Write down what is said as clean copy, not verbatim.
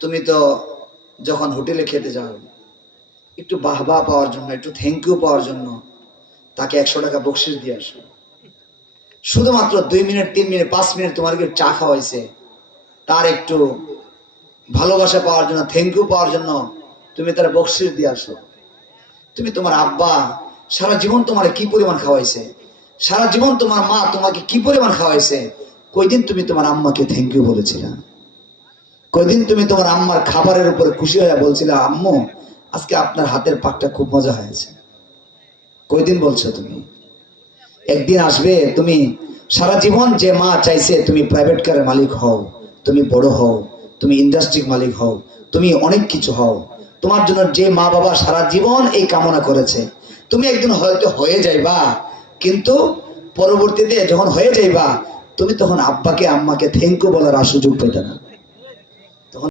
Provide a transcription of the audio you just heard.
তুমি তো যখন হোটেলে খেতে যাও একটু বাহবা পাওয়ার জন্য, একটু থ্যাংক ইউ পাওয়ার জন্য তাকে 100 টাকা বকশিশ দিয়ে আসো। শুধুমাত্র 2 মিনিট 3 মিনিট 5 মিনিট তোমার কি চা খাওয়াইছে, তার একটু ভালোবাসা পাওয়ার জন্য, থ্যাংক ইউ পাওয়ার জন্য তুমি তার বকশিশ দিয়ে আসো। তুমি তোমার আব্বা সারা জীবন তোমার কি পরিমাণ খাওয়াইছে, সারা জীবন তোমার মা তোমাকে কি পরিমাণ খাওয়াইছে, কয়দিন তুমি তোমার আম্মাকে থ্যাংক ইউ বলেছিলা? কয়দিন তুমি তোমার আম্মার খাবারের উপরে খুশি হয়ে বলছিলে আম্মু আজকে আপনার হাতের পাকটা খুব মজা হয়েছে? কয়দিন বলছো তুমি? একদিন আসবে তুমি সারা জীবন যে মা চাইছে তুমি প্রাইভেট কারের মালিক হও, তুমি বড় হও, তুমি ইন্ডাস্ট্রির মালিক হও, তুমি অনেক কিছু হও, তোমার জন্য যে মা বাবা সারা জীবন এই কামনা করেছে, তুমি একদিন হয়তো হয়ে যাইবা, কিন্তু পরবর্তীতে যখন হয়ে যাইবা তুমি তখন আব্বাকে আম্মাকে থ্যাংক ইউ বলার আর সুযোগ পেতে না।